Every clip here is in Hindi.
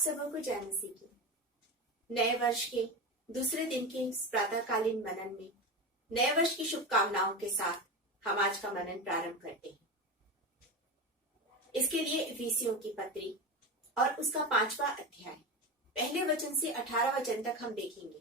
सबको जय मसीह की। नए वर्ष के दूसरे दिन के इस प्रातःकालीन मनन में नए वर्ष की शुभकामनाओं के साथ हम आज का मनन प्रारंभ करते हैं। इसके लिए इफिसियों की पत्री और उसका 5वां अध्याय पहले वचन से 18 वचन तक हम देखेंगे।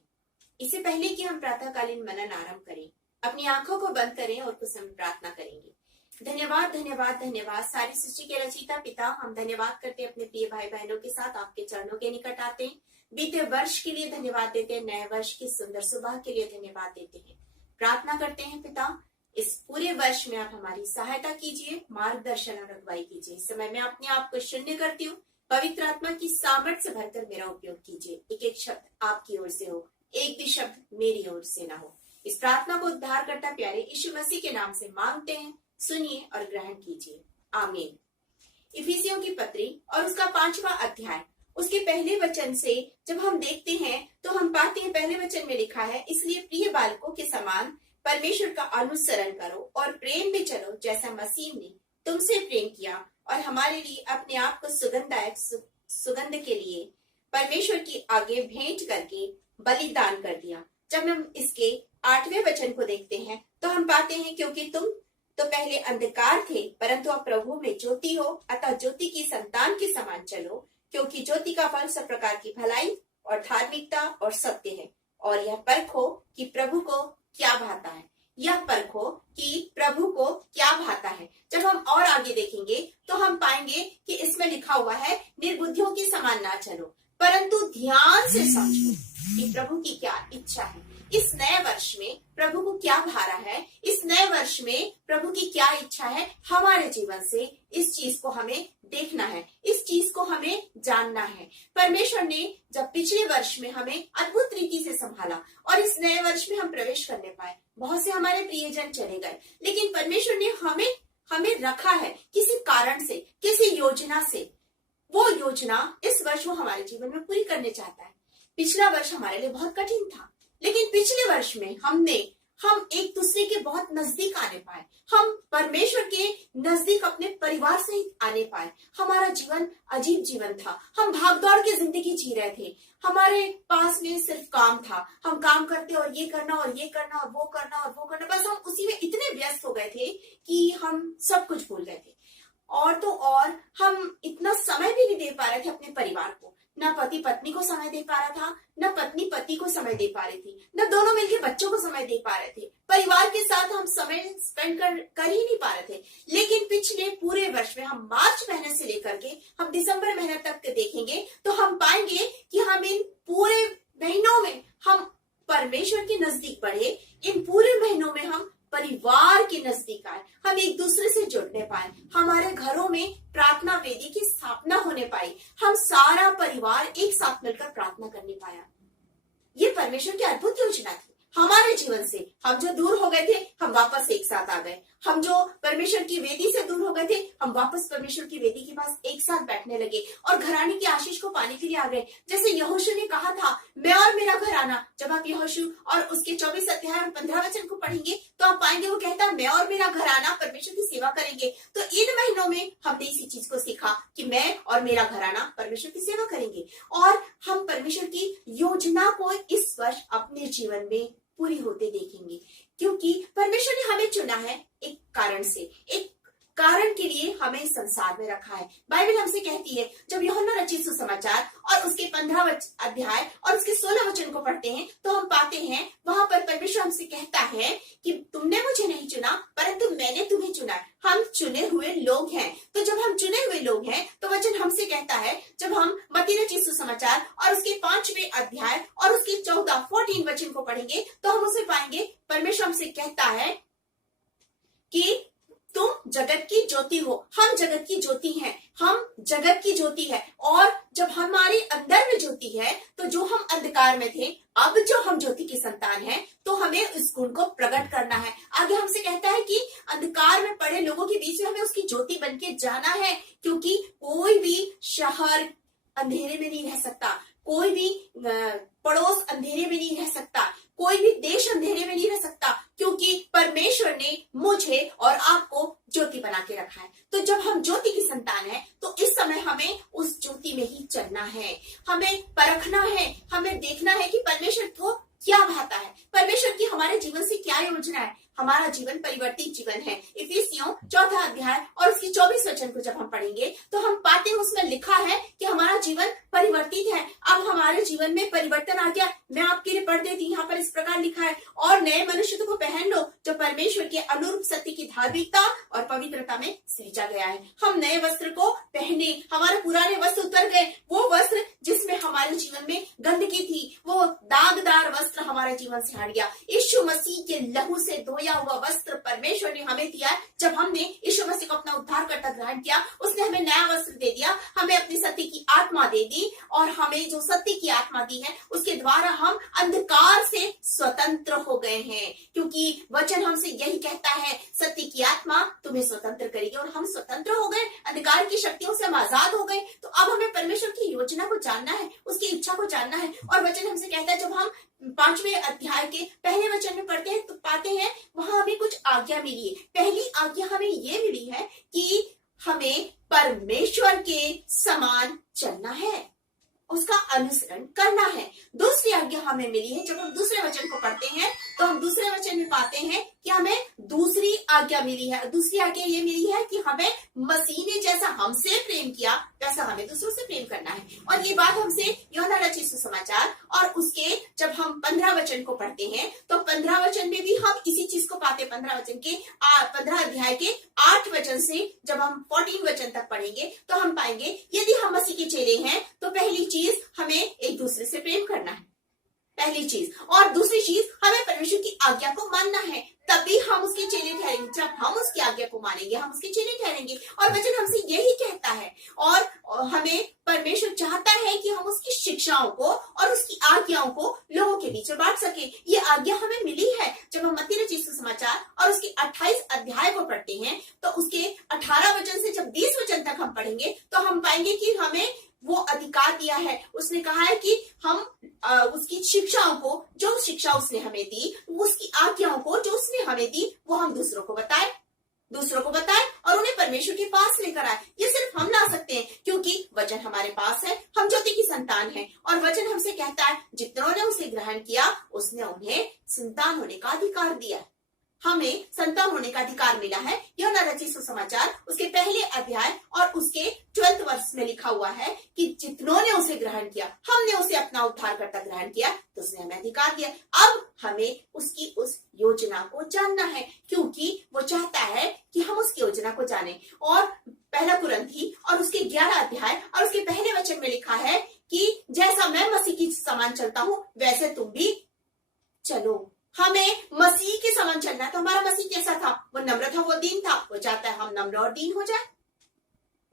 इससे पहले कि हम प्रातःकालीन मनन आरंभ करें, अपनी आंखों को बंद करें और कुछ समय प्रार्थना करेंगे। धन्यवाद धन्यवाद धन्यवाद सारी सृष्टि के रचयिता पिता, हम धन्यवाद करते हैं अपने प्रिय भाई बहनों के साथ आपके चरणों के निकट आते हैं। बीते वर्ष के लिए धन्यवाद देते हैं, नए वर्ष की सुंदर सुबह के लिए धन्यवाद देते हैं। प्रार्थना करते हैं पिता, इस पूरे वर्ष में आप हमारी सहायता कीजिए, मार्गदर्शन और अगुवाई कीजिए। इस समय मैं अपने आप को शून्य करती हूँ, पवित्र आत्मा की सामर्थ से भरकर मेरा उपयोग कीजिए। एक एक शब्द आपकी ओर से हो, एक भी शब्द मेरी ओर से ना हो। इस प्रार्थना को उद्धार करता प्यारे यीशु मसीह के नाम से मांगते हैं, सुनिए और ग्रहण कीजिए, आमीन। इफिसियों की पत्री और उसका 5वां अध्याय उसके पहले वचन से जब हम देखते हैं तो हम पाते हैं, पहले वचन में लिखा है, इसलिए प्रिय बालकों के समान परमेश्वर का अनुसरण करो और प्रेम में चलो, जैसा मसीह ने तुमसे प्रेम किया और हमारे लिए अपने आप को सुगंधदायक सुगंध के लिए परमेश्वर की आगे भेंट करके बलिदान कर दिया। जब हम इसके 8वें वचन को देखते हैं तो हम पाते हैं, क्योंकि तुम तो पहले अंधकार थे परंतु अब प्रभु में ज्योति हो, अतः ज्योति की संतान के समान चलो, क्योंकि ज्योति का फल सब प्रकार की भलाई और धार्मिकता और सत्य है। और यह परखो कि प्रभु को क्या भाता है, यह परखो कि प्रभु को क्या भाता है। जब हम और आगे देखेंगे तो हम पाएंगे कि इसमें लिखा हुआ है, निर्बुद्धियों के समान ना चलो परंतु ध्यान से समझो कि प्रभु की क्या इच्छा है। इस नए वर्ष में प्रभु को क्या भारा है, इस नए वर्ष में प्रभु की क्या इच्छा है हमारे जीवन से, इस चीज को हमें देखना है, इस चीज को हमें जानना है। परमेश्वर ने जब पिछले वर्ष में हमें अद्भुत रीति से संभाला और इस नए वर्ष में हम प्रवेश करने पाए, बहुत से हमारे प्रियजन चले गए, लेकिन परमेश्वर ने हमें रखा है किसी कारण से, किसी योजना से। वो योजना इस वर्ष वो हमारे जीवन में पूरी करने चाहता है। पिछला वर्ष हमारे लिए बहुत कठिन था, लेकिन पिछले वर्ष में हम एक दूसरे के बहुत नजदीक आने पाए, हम परमेश्वर के नजदीक अपने परिवार सहित आने पाए। हमारा जीवन अजीब जीवन था, हम भागदौड़ की जिंदगी जी रहे थे, हमारे पास में सिर्फ काम था, हम काम करते और ये करना और ये करना और वो करना और वो करना, बस हम उसी में इतने व्यस्त हो गए थे कि हम सब कुछ भूल गए थे। और तो और हम इतना समय भी नहीं दे पा रहे थे अपने परिवार को, न पति पत्नी को समय दे पा रहा था, न पत्नी पति को समय दे पा रही थी, न दोनों मिलकर बच्चों को समय दे पा रहे थे। परिवार के साथ हम समय स्पेंड कर ही नहीं पा रहे थे। लेकिन पिछले पूरे वर्ष में हम मार्च महीने से लेकर के हम दिसंबर महीने तक देखेंगे तो हम पाएंगे कि हम इन पूरे महीनों में हम परमेश्वर के नजदीक बढ़े, इन पूरे महीनों में हम परिवार के नजदीक आए, हम एक दूसरे से जुड़ने पाए, हमारे घरों में प्रार्थना वेदी की स्थापना होने पाई, हम सारा परिवार एक साथ मिलकर प्रार्थना करने पाया। ये परमेश्वर की अद्भुत योजना थी हमारे जीवन से। हम जो दूर हो गए थे हम वापस एक साथ आ गए, हम जो परमेश्वर की वेदी से दूर हो गए थे हम वापस परमेश्वर की वेदी के पास एक साथ बैठने लगे और घराने की आशीष को पाने के लिए आ गए। जैसे यहोशू ने कहा था, मैं और मेरा घराना, जब आप यहोशू और उसके 24 अध्याय और 15 वचन को पढ़ेंगे तो आप पाएंगे वो कहता, मैं और मेरा घराना परमेश्वर की सेवा करेंगे। तो इन महीनों में हमने इसी चीज को सीखा कि मैं और मेरा घराना परमेश्वर की सेवा करेंगे और हम परमेश्वर की योजना को इस वर्ष अपने जीवन में पूरी होते देखेंगे, क्योंकि परमेश्वर ने हमें चुना है एक कारण से, एक कारण के लिए हमें इस संसार में रखा है। बाइबल हमसे कहती है, जब यूहन्ना रचित सुसमाचार और उसके 15 अध्याय और उसके 16 वचन को पढ़ते हैं तो हम पाते हैं वहां पर परमेश्वर हमसे कहता है कि तुमने मुझे नहीं चुना परंतु मैंने तुम्हें चुना। हम चुने हुए लोग हैं। तो जब हम चुने हुए लोग हैं तो वचन हमसे कहता है, जब हम मत्ती रचित सुसमाचार और उसके 5वें अध्याय और उसके 14 वचन को पढ़ेंगे तो हम उसे पाएंगे, परमेश्वर हमसे कहता है कि तुम जगत की ज्योति हो। हम जगत की ज्योति हैं, हम जगत की ज्योति है। और जब हमारे अंदर में ज्योति है तो जो हम अंधकार में थे, अब जो हम ज्योति की संतान हैं तो हमें उस गुण को प्रकट करना है। आगे हमसे कहता है कि अंधकार में पड़े लोगों के बीच में हमें उसकी ज्योति बन के जाना है, क्योंकि कोई भी शहर अंधेरे में नहीं रह सकता, कोई भी पड़ोस अंधेरे में नहीं रह सकता, कोई भी देश अंधेरे में नहीं रह सकता, क्योंकि परमेश्वर ने मुझे और आपको ज्योति बना के रखा है। तो जब हम ज्योति की संतान है तो इस समय हमें उस ज्योति में ही चलना है, हमें परखना है, हमें देखना है कि परमेश्वर को क्या भाता है, परमेश्वर की हमारे जीवन से क्या योजना है। हमारा जीवन परिवर्तित जीवन है। इफिसियों 4 अध्याय और उसकी 24 वचन को जब हम पढ़ेंगे तो हम पाते हैं उसमें लिखा है कि हमारा जीवन परिवर्तित है। अब हमारे जीवन में परिवर्तन आ गया। मैं आपके लिए पढ़ देती हूँ, यहाँ पर इस प्रकार लिखा है, और नए मनुष्य को पहन लो जो परमेश्वर के अनुरूप सत्य की धार्मिकता और पवित्रता में सृजा गया है। हम नए वस्त्र को पहने, हमारे पुराने वस्त्र उतर गए, वो वस्त्र जिसमें हमारे जीवन में गंदगी थी, वो दागदार वस्त्र हमारे जीवन से हट गया। यीशु मसीह के लहू से धोया हुआ वस्त्र परमेश्वर ने हमें दिया है। जब हमने यीशु मसीह को अपना उद्धारकर्ता ग्रहण किया, उसने हमें नया वस्त्र दे दिया, हमें अपनी सत्य की आत्मा दे दी, और हमें जो सत्य की आत्मा दी है उसके द्वारा हम अंधकार से स्वतंत्र हो गए हैं, क्योंकि वचन हमसे यही कहता है, सत्य की आत्मा तुम्हें स्वतंत्र करेगी। और हम स्वतंत्र हो गए, अंधकार की शक्तियों से हम आजाद हो गए। तो अब हमें परमेश्वर की योजना को जानना है, उसकी इच्छा को जानना है। और वचन हमसे कहता है, जब हम 5वें अध्याय के पहले वचन में पढ़ते हैं तो पाते हैं वहां हमें कुछ आज्ञा मिली है। पहली आज्ञा हमें ये मिली है कि हमें परमेश्वर के समान चलना है, उसका अनुसरण करना है। दूसरी आज्ञा हमें मिली है, जब हम दूसरे वचन को पढ़ते हैं तो हम दूसरे वचन में पाते हैं कि हमें दूसरी आज्ञा मिली है। दूसरी आज्ञा ये मिली है कि हमें मसीह ने जैसा हमसे प्रेम किया वैसा हमें दूसरों से प्रेम करना है। और ये बात हमसे यूहन्ना रचित सुसमाचार और उसके जब हम 15 वचन को पढ़ते हैं तो 15 वचन में भी हम इसी चीज को पाते हैं। 15 अध्याय के 8 वचन से जब हम 14 वचन तक पढ़ेंगे तो हम पाएंगे, यदि हम मसीह के चेले हैं तो पहली चीज हमें एक दूसरे से प्रेम करना है, पहली चीज। और दूसरी चीज हमें परमेश्वर की आज्ञा को मानना है, तभी हम उसके चेले ठहरेंगे। जब हम उसकी आज्ञा को मानेंगे हम उसके चेले ठहरेंगे। और वचन हमसे यही कहता है, और हमें परमेश्वर चाहता है कि हम उसकी शिक्षाओं को और उसकी आज्ञाओं को लोगों के बीच में बांट सके। ये आज्ञा हमें मिली है। जब हम मत्ती रचित सुसमाचार और उसके 28 अध्याय को पढ़ते हैं तो उसके 18 वचन से जब 20 वचन तक हम पढ़ेंगे तो हम पाएंगे कि हमें वो अधिकार दिया है। उसने कहा है कि हम उसकी शिक्षाओं को, जो शिक्षा उसने हमें दी, उसकी आज्ञाओं को जो उसने हमें दी, वो हम दूसरों को बताएं और उन्हें परमेश्वर के पास लेकर आए। ये सिर्फ हम ला सकते हैं, क्योंकि वचन हमारे पास है, हम ज्योति की संतान हैं। और वचन हमसे कहता है, जितनों ने उसे ग्रहण किया उसने उन्हें संतान होने का अधिकार दिया। हमें संतान होने का अधिकार मिला है। यूहन्ना रचित सुसमाचार उसके पहले अध्याय और उसके 12 वर्ष में लिखा हुआ है कि जितनों ने उसे ग्रहण किया, हमने उसे अपना उद्धारकर्ता ग्रहण किया तो उसने हमें अधिकार दिया। अब हमें उसकी उस योजना को जानना है, क्योंकि वो चाहता है कि हम उसकी योजना को जाने। और पहला कुरिन्थी और उसके 11 अध्याय और उसके पहले वचन में लिखा है कि जैसा मैं मसीह की समान चलता हूं वैसे तुम भी चलो। हमें मसीह के समान चलना है। तो हमारा मसीह कैसा था? वो नम्र था, वो दीन था। वो चाहता है हम नम्र और दीन हो जाए।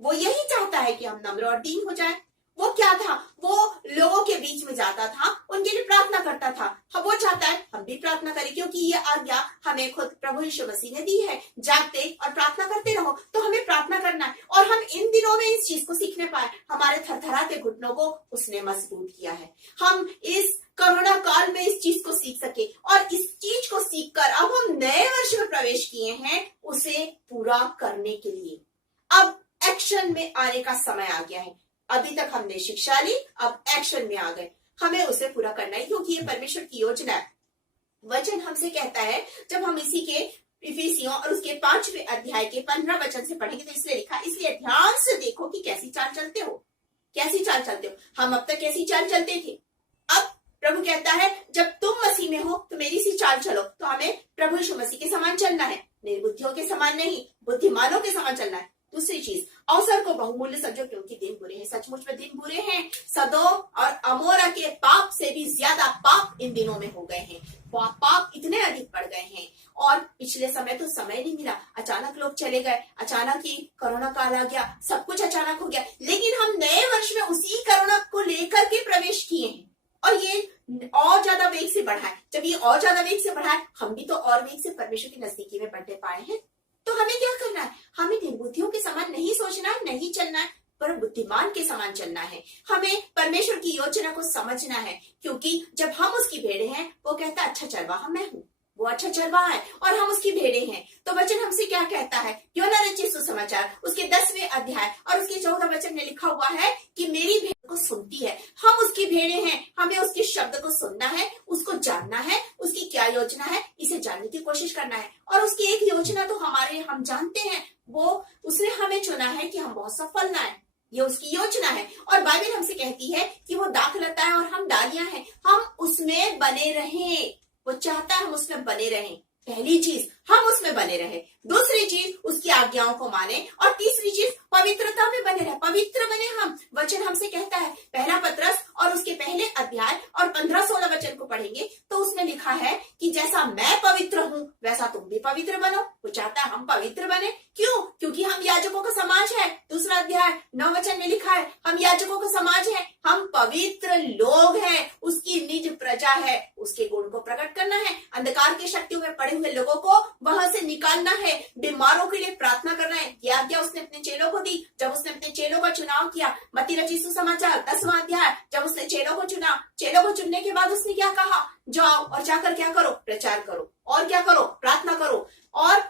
वो यही चाहता है कि हम नम्र और दीन हो जाए। वो क्या था? वो लोगों के बीच में जाता था, उनके लिए प्रार्थना करता था। वो चाहता है हम भी प्रार्थना करें, क्योंकि ये आज्ञा हमें खुद प्रभु यीशु मसीह ने दी है, जागते और प्रार्थना करते रहो। तो हमें प्रार्थना करना है। और हम इन दिनों में इस चीज को सीखने पाए। हमारे थरथराते घुटनों को उसने मजबूत किया है। हम इस कोरोना काल में इस चीज को सीख सके, और इस चीज को सीखकर अब हम नए वर्ष में प्रवेश किए हैं उसे पूरा करने के लिए। अब एक्शन में आने का समय आ गया है। अभी तक हमने शिक्षा ली, अब एक्शन में आ गए। हमें उसे पूरा करना है, क्योंकि ये परमेश्वर की योजना है। वचन हमसे कहता है, जब हम इसी के इफिसियों और उसके 5वें अध्याय के 15 वचन से पढ़ेंगे तो इसलिए लिखा, इसलिए ध्यान से देखो कि कैसी चाल चलते हो। कैसी चाल चलते हो? हम अब तक कैसी चाल चलते थे? अब प्रभु कहता है, जब तुम मसीह में हो तो मेरी सी चाल चलो। तो हमें प्रभु यीशु मसीह के समान चलना है, निर्बुद्धियों के समान नहीं, बुद्धिमानों के समान चलना है। दूसरी चीज, अवसर को बहुमूल्य समझो, क्योंकि दिन बुरे हैं। सचमुच में दिन बुरे हैं। सदोम और अमोरा के पाप से भी ज्यादा पाप इन दिनों में हो गए हैं। पाप इतने अधिक बढ़ गए हैं। और पिछले समय तो समय नहीं मिला, अचानक लोग चले गए, अचानक ही कोरोना काल आ गया, सब कुछ अचानक हो गया। लेकिन हम नए वर्ष में उसी कोरोना को लेकर के प्रवेश किए हैं, और ये और ज्यादा वेग से बढ़ा है। जब ये और ज्यादा वेग से बढ़ा है, हम भी तो और वेग से परमेश्वर की नजदीकी में बढ़ने पाए हैं। तो हमें क्या करना है? हमें निर्बुद्धियों के समान नहीं सोचना है, नहीं चलना है, पर बुद्धि बुद्धिमान के समान चलना है। हमें परमेश्वर की योजना को समझना है, क्योंकि जब हम उसकी भेड़े हैं, वो कहता है अच्छा चरवाहा मैं हूँ, वो अच्छा चरवाहा है और हम उसकी भेड़े हैं। तो वचन हमसे क्या कहता है? योना रचित सुसमाचार उसके 10वें अध्याय और उसके 14 वचन में लिखा हुआ है कि मेरी भेड़ को सुनती है। हम उसकी भेड़े हैं, हमें उसके शब्द को सुनना है, उसको जानना है, उसकी क्या योजना है इसे जानने की कोशिश करना है। और उसकी एक योजना तो हम जानते हैं, वो उसने हमें चुना है कि हम बहुत सफल ना है, ये उसकी योजना है। और बाइबल हमसे कहती है कि वो दाखलता है और हम डालियां हैं, हम उसमें बने रहें। वो चाहता है हम उसमें बने रहें। पहली चीज हम उसमें बने रहे, दूसरी चीज उसकी आज्ञाओं को माने, और तीसरी चीज पवित्रता में बने रहे, पवित्र बने हम। वचन हमसे कहता है, पहला पत्रस और उसके पहले अध्याय और 15-16 वचन को पढ़ेंगे तो उसमें लिखा है कि जैसा मैं पवित्र हूँ वैसा तुम भी पवित्र बनो। वो चाहता है हम पवित्र बने। क्यों? क्योंकि हम याजकों का समाज है। दूसरा अध्याय 9 वचन में लिखा है हम याजकों का समाज है, हम पवित्र लोग हैं, उसकी निज प्रजा है, उसके गुण को प्रकट करना है, अंधकार की शक्तियों में पड़े हुए लोगों को वहां से निकालना है, बीमारों के लिए प्रार्थना करना है। यह आज्ञा उसने अपने चेलों को दी जब उसने अपने चेलों का चुनाव किया। मत्ती रचित सुसमाचार 10वां अध्याय, जब उसने चेलों को चुना, चेलों को चुनने के बाद उसने क्या कहा? जाओ और जाकर क्या करो? प्रचार करो। और क्या करो? प्रार्थना करो और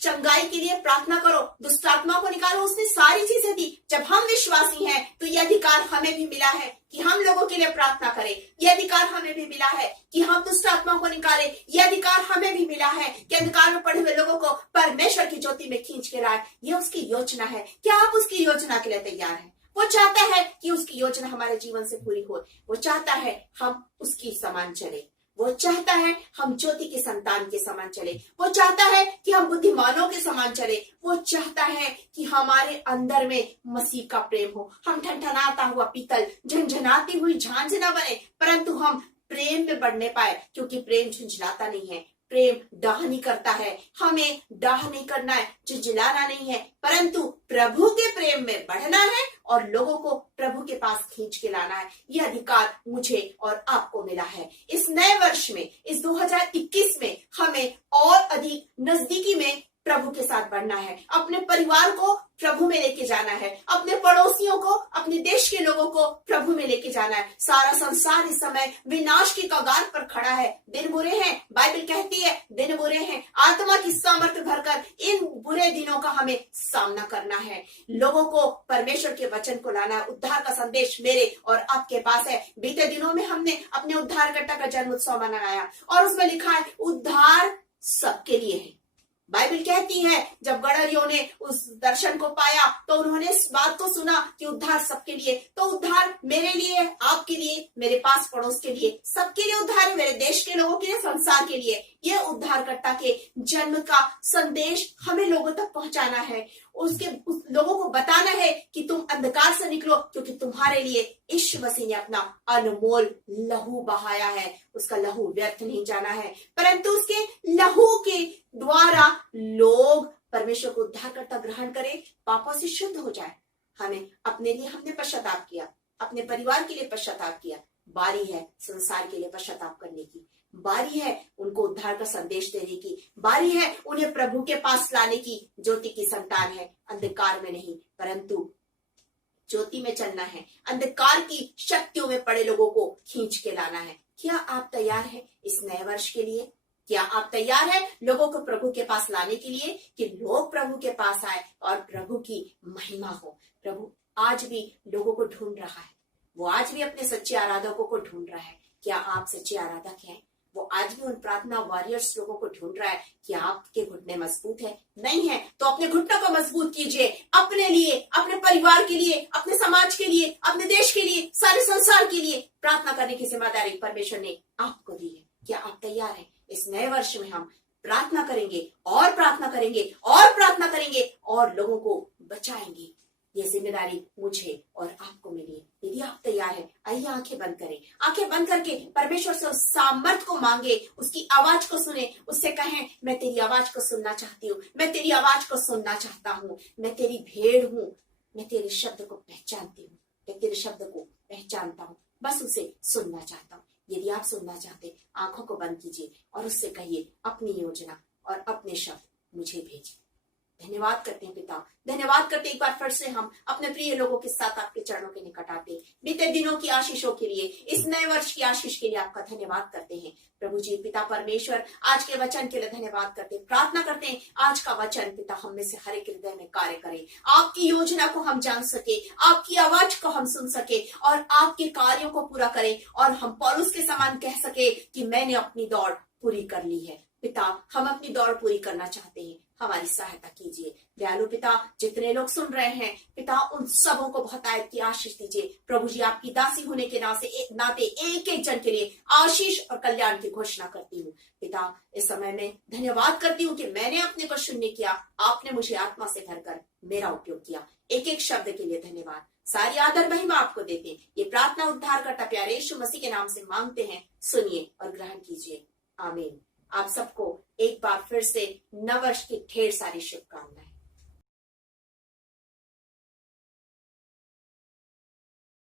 चंगाई के लिए प्रार्थना करो, दुष्टात्मा को निकालो। उसने सारी चीजें दी। जब हम विश्वासी हैं तो यह अधिकार हमें भी मिला है कि हम लोगों के लिए प्रार्थना करें। यह अधिकार हमें भी मिला है कि हम दुष्टात्मा को निकालें। यह अधिकार हमें भी मिला है कि अंधकार में पड़े हुए लोगों को परमेश्वर की ज्योति में खींच के लाए। यह उसकी योजना है। क्या आप उसकी योजना के लिए तैयार हैं? वो चाहता है कि उसकी योजना हमारे जीवन से पूरी हो। वो चाहता है हम उसकी समान चले। वो चाहता है हम ज्योति के संतान के समान चले। वो चाहता है कि हम बुद्धिमानों के समान चले। वो चाहता है कि हमारे अंदर में मसीह का प्रेम हो। हम ठनठनाता हुआ पीतल, झंझनाती हुई झांझ न बने, परंतु हम प्रेम में बढ़ने पाए, क्योंकि प्रेम झुंझलाता नहीं है, प्रेम डाह नहीं करता है। हमें डाह नहीं करना है, झुंझलाना नहीं है, परंतु प्रभु के प्रेम में बढ़ना है और लोगों को प्रभु के पास खींच के लाना है। यह अधिकार मुझे और आपको मिला है। इस नए वर्ष में, इस 2021 में हमें और अधिक नजदीकी में प्रभु के साथ बढ़ना है। अपने परिवार को प्रभु में लेके जाना है, अपने पड़ोसियों को, अपने देश के लोगों को प्रभु में लेके जाना है। सारा संसार इस समय विनाश की कगार पर खड़ा है। दिन बुरे हैं, बाइबल कहती है दिन बुरे हैं। आत्मा की सामर्थ्य भरकर इन बुरे दिनों का हमें सामना करना है। लोगों को परमेश्वर के वचन को लाना है। उद्धार का संदेश मेरे और आपके पास है। बीते दिनों में हमने अपने उद्धारकर्ता का जन्म उत्सव मनाया और उसमें लिखा है उद्धार सबके लिए है। बाइबल कहती है जब गड़रियों ने उस दर्शन को पाया तो उन्होंने इस बात को सुना कि उद्धार सबके लिए। तो उद्धार मेरे लिए, आपके लिए, मेरे पास पड़ोस के लिए, सबके लिए उद्धार है। मेरे देश के लोगों के लिए, संसार के लिए। यह उद्धारकर्ता के जन्म का संदेश हमें लोगों तक पहुंचाना है। उसके लोगों को बताना है कि तुम अंधकार से निकलो, क्योंकि तुम्हारे लिए यीशु मसीह ने अपना अनमोल लहू बहाया है। उसका लहू व्यर्थ नहीं जाना है, परंतु उसके लहू के द्वारा लोग परमेश्वर को उद्धारकर्ता ग्रहण करें, पापों से शुद्ध हो जाए। हमें अपने लिए हमने पश्चाताप किया, अपने परिवार के लिए पश्चाताप किया। बारी है संसार के लिए पश्चाताप करने की। बारी है उनको उद्धार का संदेश देने की। बारी है उन्हें प्रभु के पास लाने की। ज्योति की संतान है, अंधकार में नहीं परंतु ज्योति में चलना है। अंधकार की शक्तियों में पड़े लोगों को खींच के लाना है। क्या आप तैयार हैं इस नए वर्ष के लिए? क्या आप तैयार हैं लोगों को प्रभु के पास लाने के लिए, कि लोग प्रभु के पास आए और प्रभु की महिमा हो? प्रभु आज भी लोगों को ढूंढ रहा है। वो आज भी अपने सच्चे आराधकों को ढूंढ रहा है। क्या आप सच्चे आराधक हैं? वो आज भी उन प्रार्थना वॉरियर्स लोगों को ढूंढ रहा है। कि आपके घुटने मजबूत है? नहीं है तो अपने घुटनों को मजबूत कीजिए, अपने लिए, अपने परिवार के लिए, अपने समाज के लिए, अपने देश के लिए, सारे संसार के लिए प्रार्थना करने की जिम्मेदारी परमेश्वर ने आपको दी है। क्या आप तैयार हैं? इस नए वर्ष में हम प्रार्थना करेंगे और प्रार्थना करेंगे और प्रार्थना करेंगे और लोगों को बचाएंगे। ये जिम्मेदारी मुझे और आपको मिली है। यदि आप तैयार हैं, आइए आंखें बंद करें। आंखें बंद करके परमेश्वर से उस सामर्थ को मांगे, उसकी आवाज को सुने, उससे कहें मैं तेरी आवाज को सुनना चाहती हूँ, मैं तेरी आवाज को सुनना चाहता हूँ, मैं तेरी भेड़ हूँ, मैं तेरे शब्द को पहचानती हूँ, मैं तेरे शब्द को पहचानता हूँ, बस उसे सुनना चाहता हूँ। यदि आप सुनना चाहते, आंखों को बंद कीजिए और उससे कहिए अपनी योजना और अपने शब्द मुझे भेजिए। धन्यवाद करते हैं पिता, धन्यवाद करते एक बार फिर से हम अपने प्रिय लोगों के साथ आपके चरणों के निकट आते हैं। बीते दिनों की आशीषों के लिए, इस नए वर्ष की आशीष के लिए आपका धन्यवाद करते हैं प्रभु जी। पिता परमेश्वर, आज के वचन के लिए धन्यवाद करते हैं, प्रार्थना करते हैं आज का वचन पिता हम में से हर एक हृदय में कार्य करे, आपकी योजना को हम जान सके, आपकी आवाज को हम सुन सके और आपके कार्यों को पूरा करें और हम पौलुस के समान कह सके कि मैंने अपनी दौड़ पूरी कर ली है। पिता, हम अपनी दौड़ पूरी करना चाहते हैं, हमारी सहायता कीजिए। दयालु पिता, जितने लोग सुन रहे हैं पिता, उन सबों को बहुत आयत की आशीष दीजिए प्रभु जी। आपकी दासी होने के नाते एक एक जन के लिए आशीष और कल्याण की घोषणा करती हूँ पिता। इस समय में धन्यवाद करती हूँ कि मैंने अपने को शून्य किया, आपने मुझे आत्मा से भरकर मेरा उपयोग किया। एक एक शब्द के लिए धन्यवाद, सारी आदर महिमा आपको देते हैं। ये प्रार्थना उद्धार करता प्यारे यीशु मसीह के नाम से मांगते हैं, सुनिए और ग्रहण कीजिए, आमीन। आप सबको एक बार फिर से नववर्ष की ढेर सारी शुभकामनाएं।